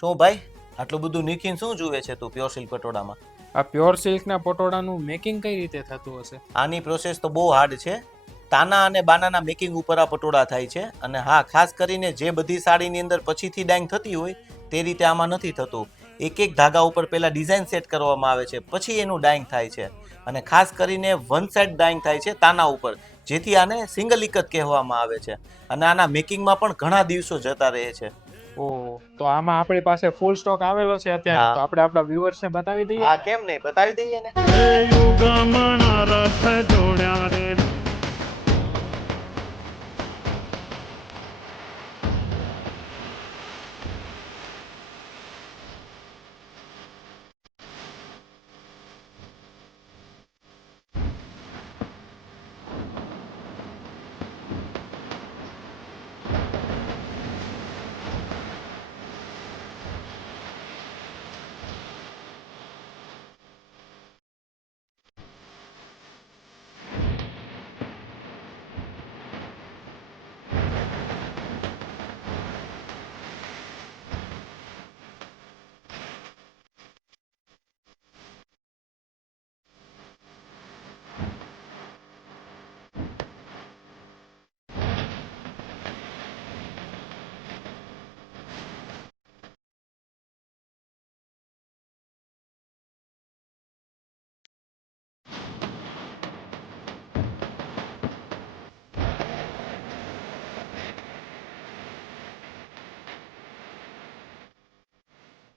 શું ભાઈ આટલું બધું નીકીને શું જુએ છે તું પ્યોર સિલ્ક પટોળામાં? આ પ્યોર સિલ્કના પટોળાનું મેકિંગ કઈ રીતે થતું હશે? આની પ્રોસેસ તો બહુ હાર્ડ છે. તાના અને બાનાના મેકિંગ ઉપર આ પટોળા થાય છે. અને હા, ખાસ કરીને જે બધી સાડીની અંદર પછીથી ડાઈંગ થતી હોય તે રીતે આમાં નથી થતું. એક એક ધાગા ઉપર પહેલા ડિઝાઇન સેટ કરવામાં આવે છે, પછી એનું ડાઈંગ થાય છે. અને ખાસ કરીને વન સાઇડ ડાઈંગ થાય છે તાના ઉપર, જેથી આને સિંગલ ઇકત કહેવામાં આવે છે. અને આના મેકિંગમાં પણ ઘણા દિવસો જતા રહે છે. ઓહ, તો આમાં આપણી પાસે ફૂલ સ્ટોક આવેલો છે અત્યારે, હા. તો આપણે આપણા વ્યુઅર્સને બતાવી દઈએ. હા, કેમ નહીં, બતાવી દઈએ ને. યુગમના રથ જોડ્યા રે